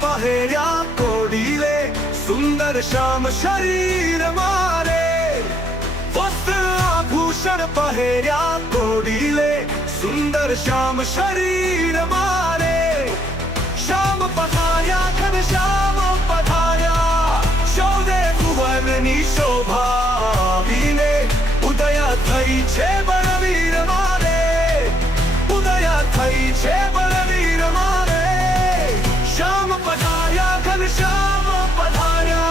પહેર્યા કોડીલે, સુંદર શ્યામ શરીર મારે. વસ્ત્ર આભૂષણ પહેર્યા કોડીલે, સુંદર શ્યામ શરીર મારે. શ્યામ પધાર્યા, ઘન શ્યામ પધાર્યા, શૌદે કુંવરની શોભા આવીને. ઉદય થઈ છે બળવીર મારે, ઉદય થઈ છે બળવીર મારે. શ્યામ પધાર્યા, ઘન શ્યામ પધાર્યા.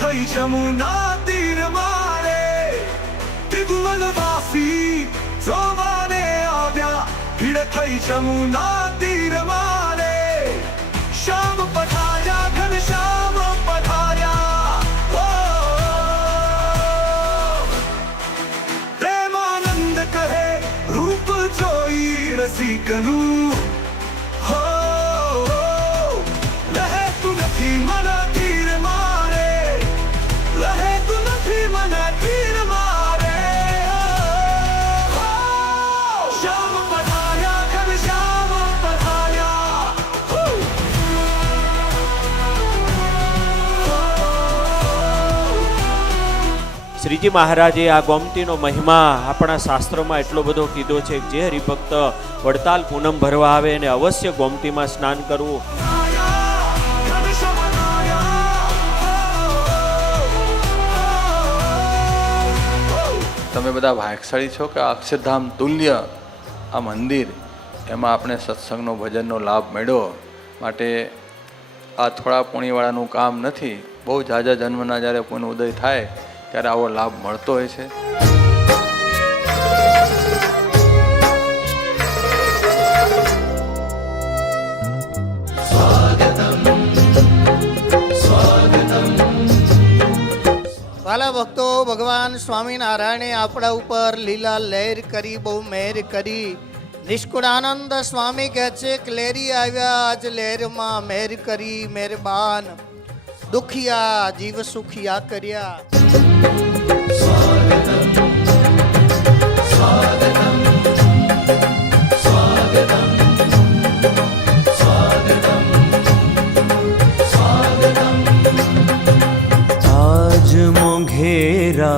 થઈ જમુના તીર મારે. ત્રિભુવનવાસી જોવાને આવ્યા, ભીડ થઈ જમુના તીર મારે. શ્યામ પધાર્યા, ઘન શ્યામ પધાર્યા. પ્રેમાનંદ કહે રૂપ જોઈ રસિકનું. રહેતું નથી મન તીર મારે, રહેતું નથી મન તીર મારે. શ્યામ પધાર્યા, ઘન શ્યામ પધાર્યા. શ્રીજી મહારાજે આ ગોમતીનો મહિમા આપણા શાસ્ત્રોમાં એટલો બધો કીધો છે. જે હરિભક્ત વડતાલ પૂનમ ભરવા આવે અને અવશ્ય ગોમતીમાં સ્નાન કરવું. તમે બધા ભાગ્યશાળી છો કે અક્ષરધામ તુલ્ય આ મંદિર, એમાં આપણે સત્સંગનો ભજનનો લાભ મળ્યો. માટે આ થોડા પુણ્યવાળાનું કામ નથી. બહુ ઝાઝા જન્મના જ્યારે પુણ્ય ઉદય થાય ત્યારે આવો લાભ મળતો હોય છે. વાલા ભક્તો, ભગવાન સ્વામિનારાયણે આપણા ઉપર લીલા લહેર કરી, બહુ મહેર કરી. નિષ્કુળાનંદ સ્વામી કહે છે કે લહેરી આવ્યા, આજ લહેરમાં મહેર કરી મહેરબાન. દુખિયા જીવ સુખિયા કર્યા. मोघेरा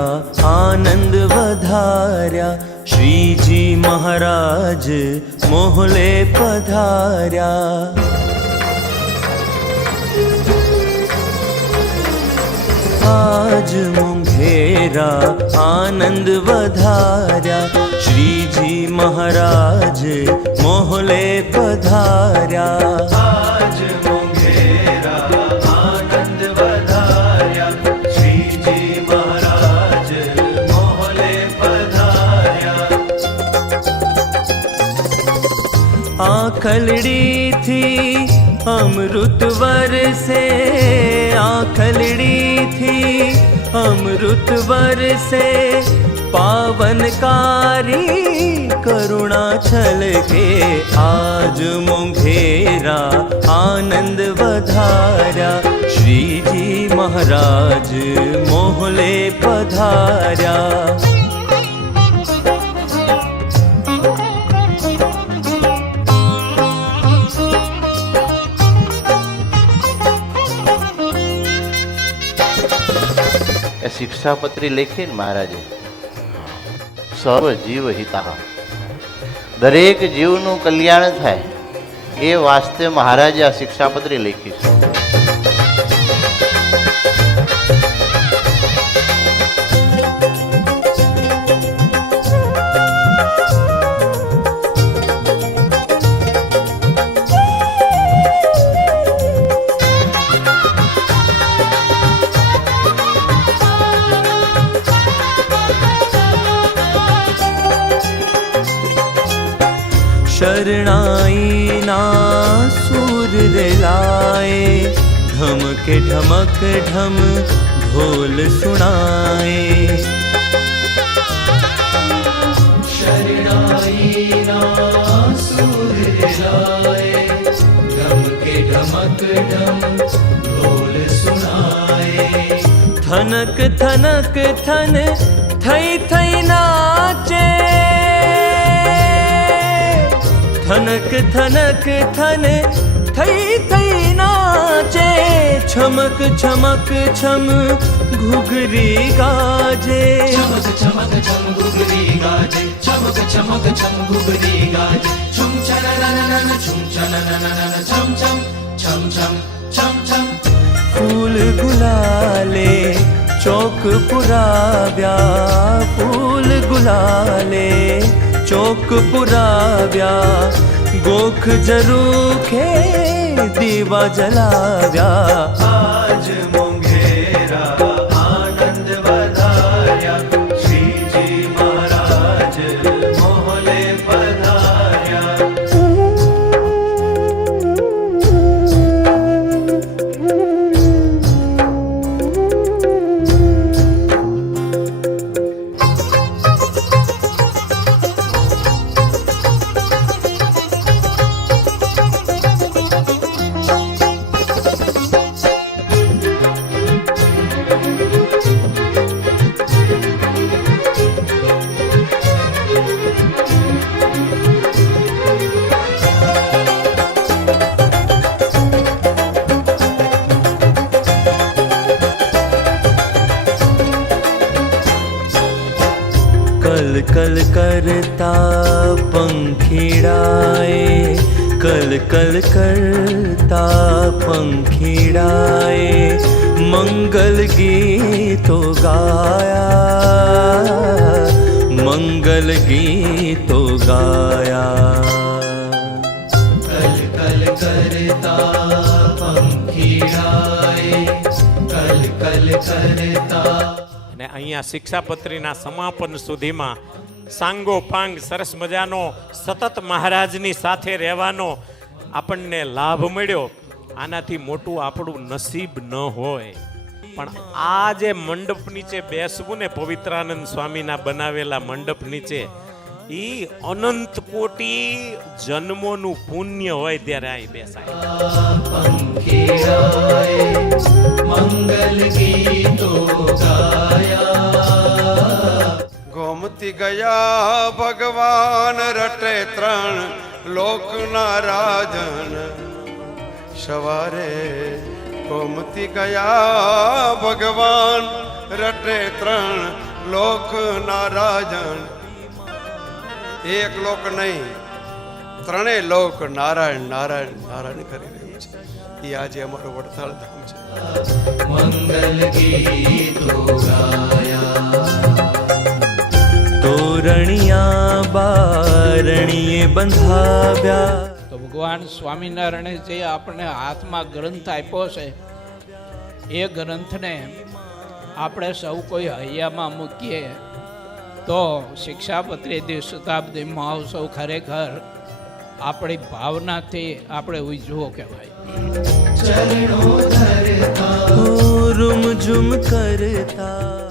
आनंद वधार्या, श्रीजी महाराज मोहले पधार्या. आज मोघेरा आनंद वधार्या, श्रीजी महाराज मोहले पधार्या. आज मोघेरा आनंद वधार्या, श्रीजी महाराज मोहले पधार्या. आखलड़ी थी अमृत बरसे, आखलड़ी थी अमृत बरसे. पावनकारी करुणा छलके, आज मोघेरा आनंद वधार्या, श्रीजी महाराज मोहले पधार्या. શિક્ષાપત્રી લખી ને મહારાજે, સર્વ જીવ હિતા, દરેક જીવનું કલ્યાણ થાય એ વાસ્તે મહારાજે આ શિક્ષાપત્રી લખી છે. शरणाई ना सूर लाए, ढमके ढमक ढम ढोल सुनाए. शरणाई ना થનક થનક થન થઈ થઈ નાચે, થનક થનક થન થઈ થઈ નાચે, છમક છમક છમ ઘુઘરી ગાજે, ચમક ચમક ચમ ગુગરી ગાજે, ચમક ચમક ચમ ગુગરી ગાજે, છુમ છનનનનન છુમ છનનનન છમ છમ છમ છમ છમ છમ. ફૂલ ગુલાલે ચોક પુરાવ્યા, ફૂલ ગુલાલે ચોક પુરાવ્યા, ગોખ ઝરૂખે દીવા જલાવ્યા. આજ મોંઘેરા આનંદ વધાર્યા, શ્રીજી મહારાજ મોહલે પધાર્યા. कल कल करता पंखीड़ाए, कल कल करता पंखीड़ाए, मंगल गीतो गाया, मंगल गीतो गाया. કલ કલ કરતા પંખીડાએ, કલ કલ કરતા. અને અહીંયા શિક્ષાપત્રીના સમાપન સુધીમાં સાંગો પાંગ સરસ મજાનો સતત મહારાજની સાથે રહેવાનો આપણને લાભ મળ્યો. આનાથી મોટું આપણું નસીબ ન હોય. પણ આ જે મંડપ નીચે બેસવું ને, પવિત્રાનંદ સ્વામીના બનાવેલા મંડપ નીચે, એ અનંત કોટી જન્મોનું પુણ્ય હોય ત્યારે અહીં બેસાય. પંખીડાએ મંગલ ગીતો ગાયા. ગોમતી ગયા ભગવાન રટે ત્રણ લોકના રાજન, સવારે ગોમતી ગયા ભગવાન રટે ત્રણ લોકના રાજન. એક લોક નહીં, ત્રણેય લોક નારાયણ નારાયણ નારાયણ કરી રહ્યું છે. એ આજે અમારું વડતાલ ધામ છે. મંગલ ગીતો ગાયા. તોરણિયા બારણીએ બંધાવ્યા. તો ભગવાન સ્વામિનારાયણે જે આપણને હાથમાં ગ્રંથ આપ્યો છે, એ ગ્રંથને આપણે સૌ કોઈ હૈયામાં મૂકીએ તો શિક્ષાપત્રી દ્વિશતાબ્દી મહોત્સવ ખરેખર આપણી ભાવનાથી આપણે ઉજવો કહેવાય. ચરણો ધરતા રૂમ ઝુમ કરતા